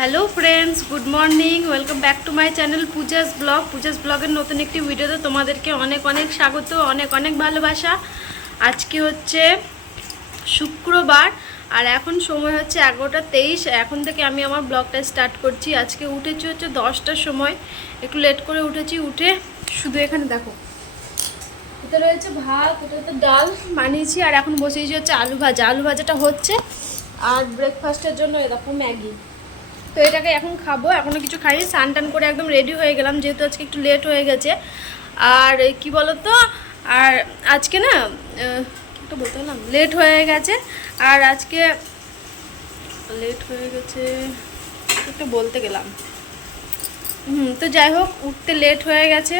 Hello friends, good morning. Welcome back to my channel Puja's ব্লগের নতুন একটি ভিডিওতে তোমাদেরকে অনেক অনেক স্বাগত, অনেক অনেক ভালোবাসা। আজকে হচ্ছে শুক্রবার আর এখন সময় হচ্ছে 11:23। এখন থেকে আমি আমার ব্লগটা স্টার্ট করছি। আজকে উঠেছি হচ্ছে 10টার সময়, একটু লেট করে উঠেছি। উঠে শুধু এখানে দেখো, এটা রয়েছে ভাত, এটাতে ডাল বানিয়েছি আর এখন বসিয়েছি হচ্ছে আলু ভাজাটা হচ্ছে। আর ব্রেকফাস্টের জন্য এ দেখো ম্যাগি। তো এটাকে এখন খাবো, এখনও কিছু খাইনি। স্নান টান করে একদম রেডি হয়ে গেলাম, যেহেতু আজকে একটু লেট হয়ে গেছে। আর কি বলতো, আর আজকে না একটু বলতে হলাম লেট হয়ে গেছে। আর আজকে লেট হয়ে গেছে একটু বলতে গেলাম, তো যাই হোক, উঠতে লেট হয়ে গেছে।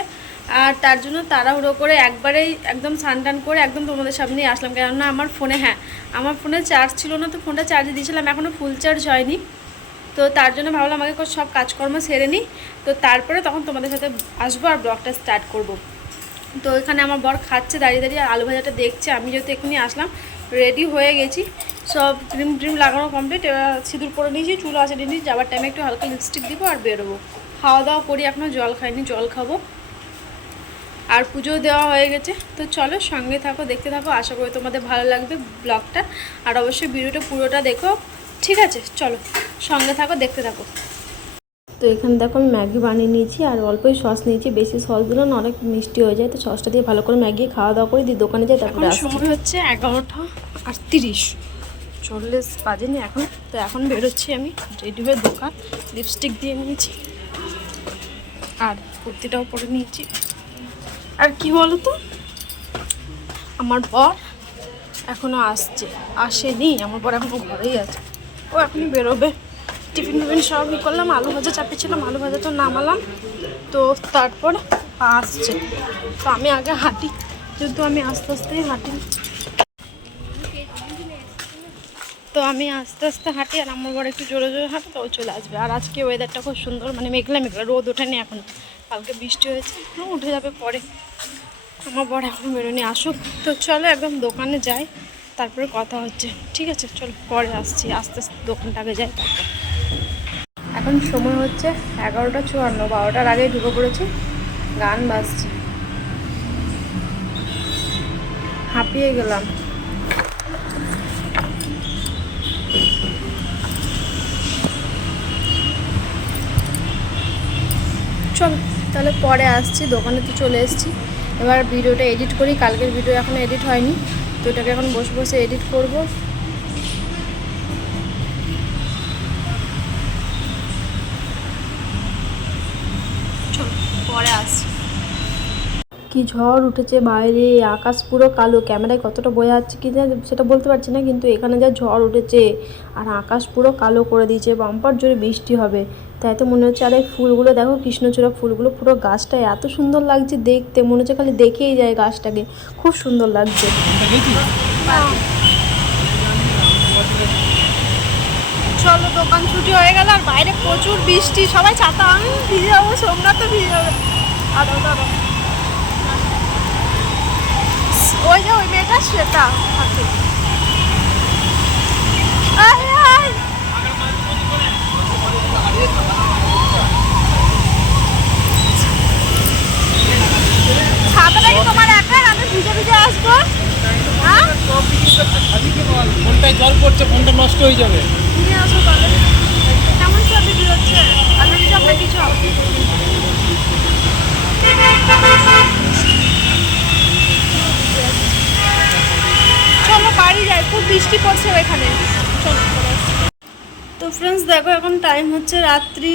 আর তার জন্য তাড়াহুড়ো করে একবারেই একদম স্নান টান করে একদম তোমাদের সামনেই আসলাম। কেননা আমার ফোনে আমার ফোনে চার্জ ছিল না, তো ফোনটা চার্জে দিয়েছিলাম, এখনও ফুল চার্জ হয়নি। তো তার জন্য ভাবলাম আমাকে সব কাজকর্ম সেরে নিই, তো তারপরে তখন তোমাদের সাথে আসবো আর ব্লগটা স্টার্ট করব। তো এখানে আমার বর খাচ্ছে দাঁড়িয়ে দাঁড়িয়ে আর আলু ভাজাটা দেখছে। আমি যেহেতু এক্ষুনি আসলাম, রেডি হয়ে গেছি, সব ক্রিম লাগানো কমপ্লিট। এবার সিঁদুর পরে নিয়েছি, চুল আছে নিয়েছি, যাওয়ার টাইমে একটু হালকা লিপস্টিক দিব আর বেরোবো। খাওয়া দাওয়া করি, এখনও জল খাইনি, জল খাবো। আর পুজো দেওয়া হয়ে গেছে। তো চলো সঙ্গে থাকো, দেখতে থাকো, আশা করি তোমাদের ভালো লাগবে ব্লগটা। আর অবশ্যই ভিডিওটা পুরোটা দেখো, ঠিক আছে? চলো সঙ্গে থাকো, দেখতে থাকো। তো এখানে দেখো আমি ম্যাগি বানিয়ে নিয়েছি আর অল্পই সস নিয়েছি, বেশি সস দিলে না অনেক মিষ্টি হয়ে যায়। তো সসটা দিয়ে ভালো করে ম্যাগি খাওয়া দাওয়া করে দিয়ে দোকানে যাই। তারপরে সময় হচ্ছে 11:38, 40 বাজেনি এখন। তো এখন বেরোচ্ছি আমি, রেডি হয়ে দোকান। লিপস্টিক দিয়ে নিয়েছি আর কুর্তিটাও পরে নিয়েছি। আর কি বলো তো, আমার বর এখনও আসেনি। আমার বর এখনও ঘরেই আছে, ও এখনই বেরোবে। টিফিন সব করলাম, আলু ভাজা চাপিয়েছিলাম, আলু ভাজাটা নামালাম। তো তারপর আসছে, তো আমি আগে হাঁটি, যেহেতু আমি আস্তে আস্তেই হাঁটি। তো আমি আস্তে আস্তে হাঁটি আর আমার বড় একটু জোরে জোরে হাঁটে, তো ও চলে আসবে। আর আজকে ওয়েদারটা খুব সুন্দর, মানে মেঘলা, রোদ ওঠেনি এখন, কালকে বৃষ্টি হয়েছে, উঠে যাবে পরে। আমার বড় এখন বেরোনি, আসুক। তো চলো একদম দোকানে যাই, তারপরে কথা হচ্ছে, ঠিক আছে? চলো পরে আসছি, আস্তে আস্তে দোকানটাকে যাই। তারপর এখন সময় হচ্ছে 11:54, 12টার আগে ঢুকে পড়েছি। গান বাজছে, হাঁপিয়ে গেলাম। চল তাহলে পরে আসছি, দোকানে তো চলে এসেছি। এবার ভিডিওটা এডিট করি, কালকের ভিডিও এখনও এডিট হয়নি, তো এটাকে এখন বসে বসে এডিট করব। চল পরে আসছি। কি ঝড় উঠেছে বাইরে, আকাশ পুরো কালো। ক্যামেরায় কতটা বোঝা যাচ্ছে কি সেটা বলতে পারছি না, কিন্তু এখানে যা ঝড় উঠেছে আর আকাশ পুরো কালো করে দিয়েছে, বাম্পার জোরে বৃষ্টি হবে তাই তো মনে হচ্ছে। আর এই ফুলগুলো দেখো, কৃষ্ণচূড়া ফুলগুলো, পুরো গাছটা এত সুন্দর লাগছে দেখতে, মনে হচ্ছে খালি দেখেই যায় গাছটাকে, খুব সুন্দর লাগছে। চলো, দোকান ছুটি হয়ে গেল আর বাইরে প্রচুর বৃষ্টি, সবাই ছাতা, আমি ভিজে যাবো, সোমনাথ ভিজে যাবে। ওই যে ওই মেয়েটা, সেটা হাতে ছাতাটা কি তোমার একা? আমি ভিজে ভিজে আসবো। ফোনটায় জল পড়ছে, ফোনটা নষ্ট হয়ে যাবে। নিয়ে আসো তাহলে। কেমন চাবি বেরোচ্ছে? আলুর চাপ না কিছু? চলো বাড়ি যাই, খুব বৃষ্টি পড়ছে ওইখানে। চলো। তো ফ্রেন্ডস দেখো, এখন টাইম হচ্ছে রাত্রি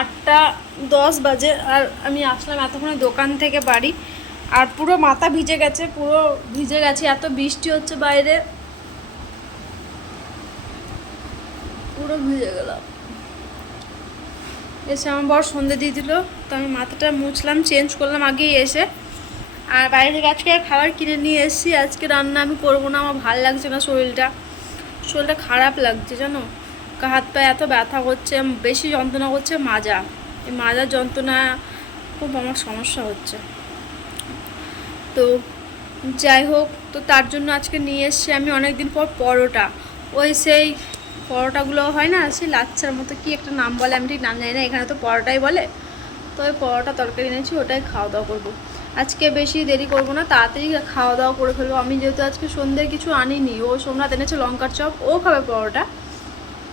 8:10 বাজে আর আমি আসলাম এতক্ষণে দোকান থেকে বাড়ি। আর পুরো মাথা ভিজে গেছে, পুরো ভিজে গেছে, এত বৃষ্টি হচ্ছে বাইরে, পুরো ভিজে গেলাম। এসে আমার বর সন্ধে দিয়ে দিল, তো আমি মাথাটা মুছলাম, চেঞ্জ করলাম আগেই এসে। আর বাইরে থেকে আজকে খাবার কিনে নিয়ে এসেছি। আজকে রান্না আমি করবো না, আমার ভালো লাগছে না, শরীরটা খারাপ লাগছে জানো। হাত পায়ে এত ব্যথা করছে, বেশি যন্ত্রণা করছে মাজা, এই মাজার যন্ত্রণা খুব আমার সমস্যা হচ্ছে। তো যাই হোক, তো তার জন্য আজকে নিয়ে এসেছি আমি অনেক দিন পর পরোটা, ওই সেই পরোটাগুলো হয় না সেই লাচ্ছার মতো, কি একটা নাম বলে আমি ঠিক নাম জানি না, এখানে তো পরোটাই বলে। তো ওই পরোটা তরকারি এনেছি, ওটাই খাওয়া দাওয়া করবো আজকে। বেশি দেরি করব না, তাড়াতাড়ি খাওয়া দাওয়া করে ফেলবো। আমি যেহেতু আজকে সন্ধ্যায় কিছু আনিনি, ও সোমনাথ এনেছে লঙ্কার চপ, ও খাবে পরোটা,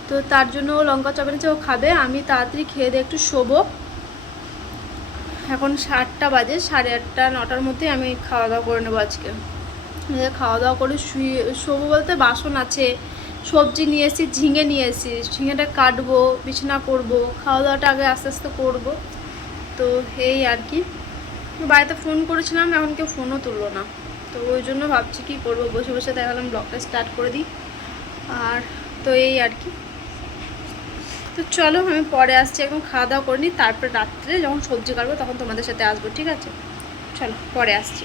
তো তার জন্য ও লঙ্কার চপ এনেছে, ও খাবে। আমি তাড়াতাড়ি খেয়ে দিয়ে একটু শোবো। এখন 7টা বাজে, 8:30 9টার মধ্যে আমি খাওয়া দাওয়া করে নেবো আজকে। খাওয়া দাওয়া করে শোবো বলতে বাসন আছে, সবজি নিয়ে এসেছি, ঝিঙে নিয়ে এসেছি, ঝিঙেটা কাটবো, বিছানা করবো, খাওয়া দাওয়াটা আগে আস্তে আস্তে করবো। তো এই আর কি। বাড়িতে ফোন করেছিলাম, এখন কেউ ফোনও তুললো না, তো ওই জন্য ভাবছি কি করবো, বসে বসে দেখালাম ব্লগটা স্টার্ট করে দিই। আর তো এই আর কি। তো চলো আমি পরে আসছি, এখন খাওয়া দাওয়া করে নিই, তারপরে রাত্রে যখন সবজি কাটবো তখন তোমাদের সাথে আসবো, ঠিক আছে? চলো পরে আসছি।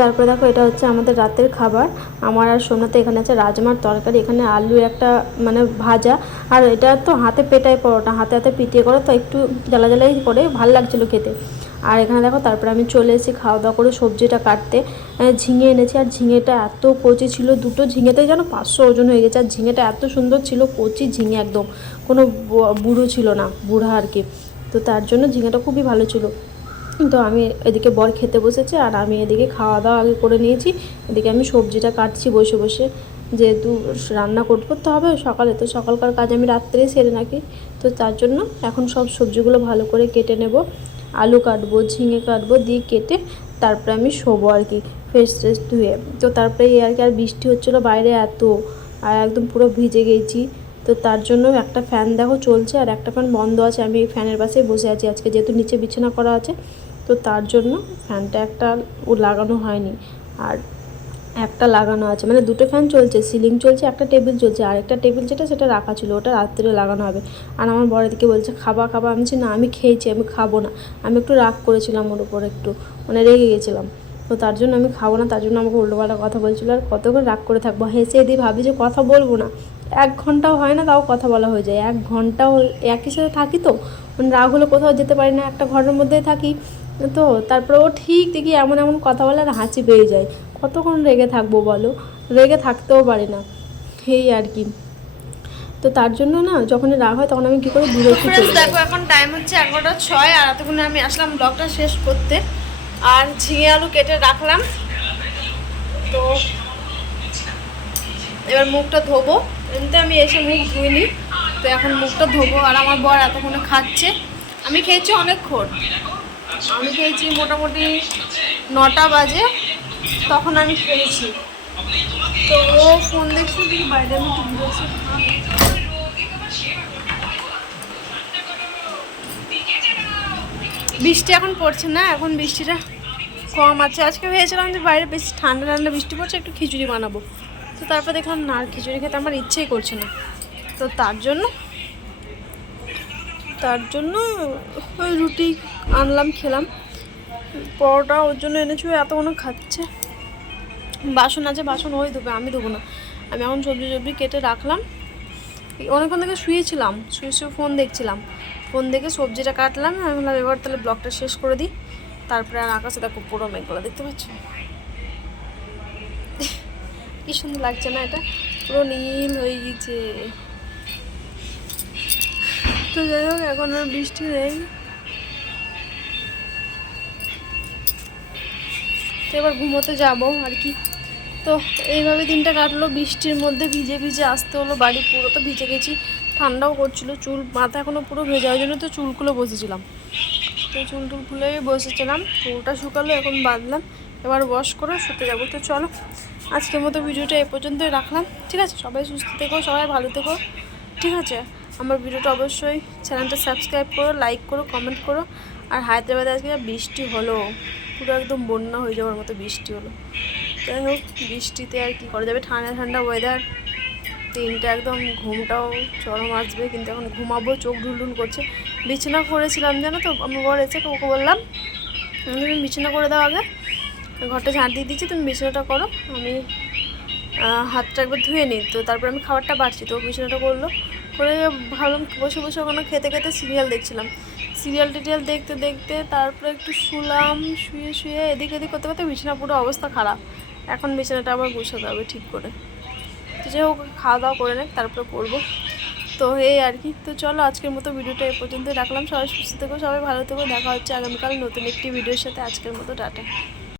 তারপরে দেখো এটা হচ্ছে আমাদের রাতের খাবার। আমার আর সোমনাথে এখানে আছে রাজমার তরকারি, এখানে আলু একটা মানে ভাজা, আর এটা তো হাতে পেটায় পরোটা, হাতে হাতে পিটিয়ে করে, তো একটু জ্বালা জ্বালাই করে ভালো লাগছিলো খেতে। আর এখানে দেখো তারপরে আমি চলে এসেছি খাওয়া দাওয়া করে সবজিটা কাটতে। ঝিঙে এনেছি, আর ঝিঙেটা এত কচি ছিল, দুটো ঝিঙেতেই যেন 500 ওজন হয়ে গেছে। আর ঝিঙেটা এত সুন্দর ছিল, কচি ঝিঙে একদম, কোনো বুড়ো ছিল না, বুড়া আর কি। তো তার জন্য ঝিঙেটা খুবই ভালো ছিল। তো আমি এদিকে বর খেতে বসেছে, আর আমি এদিকে খাওয়া দাওয়া আগে করে নিয়েছি। এদিকে আমি সবজিটা কাটছি বসে বসে, যেহেতু রান্না করতে হবে সকালে, তো সকালকার কাজ আমি রাত্রে সেরে নাকি, তো তার জন্য এখন সব সবজিগুলো ভালো করে কেটে নেব। আলু কাটবো, ঝিঙে কাটবো, দিয়ে কেটে তারপরে আমি শোবো আর কি, ফ্রেশ ট্রেশ ধুয়ে। তো তারপরে এই আর কি। আর বৃষ্টি হচ্ছিলো বাইরে এত, আর একদম পুরো ভিজে গেছি। তো তার জন্য একটা ফ্যান দেখো চলছে, আর একটা ফ্যান বন্ধ আছে, আমি এই ফ্যানের পাশেই বসে আছি আজকে, যেহেতু নিচে বিছানা করা আছে, তো তার জন্য ফ্যানটা একটা লাগানো হয়নি, আর একটা লাগানো আছে, মানে দুটো ফ্যান চলছে, সিলিং চলছে, একটা টেবিল চলছে, আর একটা টেবিল যেটা সেটা রাখা ছিল, ওটা রাত্রে লাগানো হবে। আর আমার বড় দিকে বলছে খাবা খাবা, আমি বলছি না আমি খেয়েছি, আমি খাবো না। আমি একটু রাগ করেছিলাম ওর উপর, একটু মানে রেগে গেছিলাম, তো তার জন্য আমি খাবো না, তার জন্য আমাকে উল্টোপাল্টা কথা বলছিল। আর কতক্ষণ রাগ করে থাকবো, হেসে দিয়ে ভাবি যে কথা বলবো না, 1 ঘন্টাও হয় না তাও কথা বলা হয়ে যায়, 1 ঘন্টাও একই সাথে থাকি, তো মানে রাগ হলে কোথাও যেতে পারি না, একটা ঘরের মধ্যেই থাকি। তো তারপরে ও ঠিক দেখি এমন এমন কথা বলে, আর হাঁচি পেয়ে যায়। কতক্ষণ রেগে থাকবো বলো, রেগে থাকতেও পারি না, এই আর কি। তো তার জন্য না, যখন রাগ হয় তখন আমি কী করি, দূরে একটু চলে যাই। দেখো এখন টাইম হচ্ছে 11:06, আর এতক্ষণে আমি আসলাম ব্লগটা শেষ করতে। আর ঝিঙে আলু কেটে রাখলাম, তো এবার মুখটা ধোবো। এমনিতে আমি এসে মুখ ধুইনি, তো এখন মুখটা ধোবো। আর আমার বর এতক্ষণে খাচ্ছে, আমি খেয়েছি অনেকক্ষণ, আমি খেয়েছি মোটামুটি 9টা বাজে, তখন আমি খেয়েছি। তো ও ফোন দেখছি, দেখি বাইরে আমি একটু ঘুরেছি। বৃষ্টি এখন পড়ছে না, এখন বৃষ্টিটা কম আছে। আজকে ভেবেছিলাম যে বাইরে বেশি ঠান্ডা ঠান্ডা বৃষ্টি পড়ছে, একটু খিচুড়ি বানাবো, তো তারপর দেখলাম না, আর খিচুড়ি খেতে আমার ইচ্ছেই করছে না। তো তার জন্য ওই রুটি আনলাম, খেলাম। পরোটা ওর জন্য এনেছি, এতক্ষণ খাচ্ছে। বাসন আছে, বাসন ওই ধোবে, আমি ধোবো না। আমি এখন সবজি কেটে রাখলাম। অনেকক্ষণ থেকে শুয়ে ফোন দেখছিলাম, ফোন দেখে সবজিটা কাটলাম। আমি বললাম এবার তাহলে ব্লগটা শেষ করে দিই। তারপরে আর আকাশে দেখো পুরো মেঘলা, দেখতে পাচ্ছ কি সুন্দর লাগছে না, এটা পুরো নীল হয়ে গেছে। তো যাই হোক, এখন আর বৃষ্টি নেই, তো এবার ঘুমোতে যাবো আর কি। তো এইভাবে দিনটা কাটলো, বৃষ্টির মধ্যে ভিজে ভিজে আসতে হলো বাড়ি, পুরো তো ভিজে গেছি, ঠান্ডাও করছিল, চুল মাথা এখনও পুরো ভেজা, ওই জন্য তো চুলগুলো বসেছিলাম, তো চুল খুলেই বসেছিলাম। চুলটা শুকালো, এখন বাঁধলাম, এবার ওয়াশ করে শুতে যাবো। তো চলো আজকের মতো ভিডিওটা এ পর্যন্তই রাখলাম, ঠিক আছে? সবাই সুস্থ থেকো, সবাই ভালো থেকো, ঠিক আছে? আমার ভিডিওটা অবশ্যই চ্যানেলটা সাবস্ক্রাইব করো, লাইক করো, কমেন্ট করো। আর হায়দ্রাবাদে আজকে বৃষ্টি হলো, পুরো একদম বন্যা হয়ে যাওয়ার মতো বৃষ্টি হলো। যাই হোক, বৃষ্টিতে আর কী করা যাবে, ঠান্ডা ঠান্ডা ওয়েদার, 3টা একদম ঘুমটাও চরম আসবে, কিন্তু এখন ঘুমাবো, চোখ ঢুলঢুল করছে। বিছানা করেছিলাম জানো তো, আমি বর এসে ওকে বললাম তুমি বিছানা করে দাও, আগে ঘরটা ঝাঁট দিয়ে দিচ্ছি, তুমি বিছানাটা করো, আমি হাতটা একবার ধুয়ে নিই। তো তারপর আমি খাবারটা বাড়ছি, তো বিছানাটা করলো, করে ভাবলাম বসে বসে ওখানে খেতে খেতে সিরিয়াল দেখছিলাম। সিরিয়াল টিরিয়াল দেখতে দেখতে তারপরে একটু শুলাম, শুয়ে এদিক এদিক করতে করতে বিছানা পুরো অবস্থা খারাপ। এখন বিছানাটা আবার গুছাতে হবে ঠিক করে। তো যাই হোক, খাওয়া দাওয়া করে নেয়, তারপরে করবো। তো এই আর কি। তো চলো আজকের মতো ভিডিওটা এ পর্যন্ত রাখলাম। সবাই সুস্থ থেকো, সবাই ভালো থেকো। দেখা হচ্ছে আগামীকাল নতুন একটি ভিডিওর সাথে। আজকের মতো টাটা।